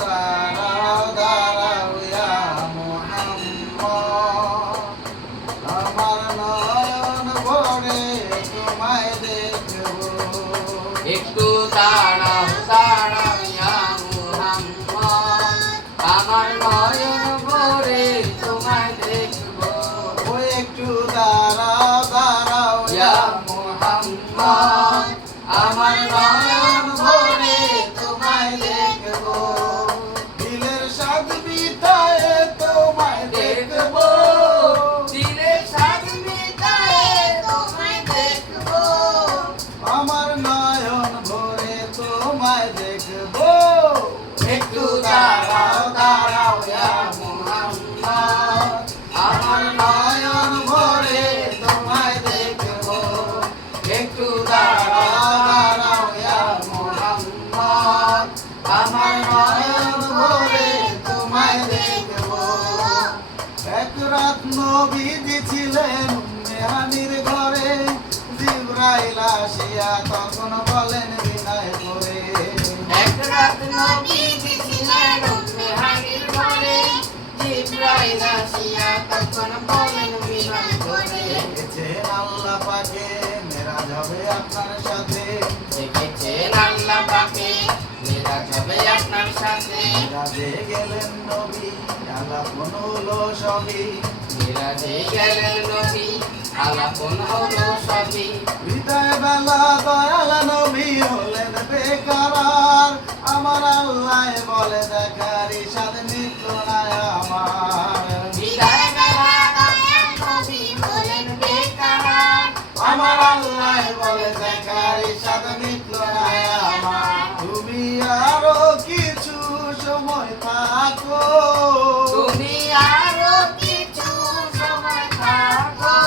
দাঁড়াও দাঁড়াও ইয়া মুহাম্মদ, আমার নয়ন ভরে তোমায় দেখব। একটু দাঁড়াও দাঁড়াও ইয়া মুহাম্মদ, আমার নয়ন ভরে তোমায় দেখব। ও একটু দাঁড়াও দাঁড়াও ইয়া মুহাম্মদ, আমার নয়ন ভরে তোমায় দেখব। দিলের স্বাদ মিটায়ে তোমায় দেখব, দিলের স্বাদ মিটায়ে তোমায় দেখব। আমার নয়ন ভরে তোমায় দেখব। একটু দাঁড়াও দাঁড়াও ইয়া মুহাম্মদ, আমার নয়ন ভরে তোমায় দেখব। একটু দাঁড়াও দাঁড়াও ইয়া মুহাম্মদ, আমার নয়ন ভরে তোমায় দেখব। এক রাত নবীজি ছিলেন মেহানির ঘরে, জিবরাইল আসিয়া তখন বলেন বিনয় করে। এক রাত নবীজি ছিলেন মেহানির ঘরে, জিবরাইল আসিয়া তখন বলেন বিনয় করে। দেখেছেন আল্লাহ পাকে মেরাজ হবে আপনার সাথে, দেখেছেন আল্লাহ পাকে মেরাজ হবে আপনার সাথে। মেরাজে গেলেন নবী আলাপন হলো সবই, মেরাজে গেলেন নবী আলাপন হলো সবই। বিদায় বেলা দয়াল নবী হলেন বেকারার, আমার আল্লাহ বলে দেখার ইশাদ মিটল না আমার। বিদায় বেলা দয়াল নবী হলেন বেকার, আমার আল্লাহ বলে দেখার ইশাদ মিটল না আমার। তুমি আরো কিছু সময় থাকো, তুমি আরো কিছু সময় থাকো।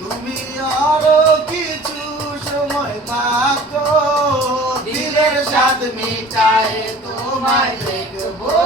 তুমি আরো কিছু সময় থাকো, দিলের স্বাদ মিটায়ে তোমায় দেখবো।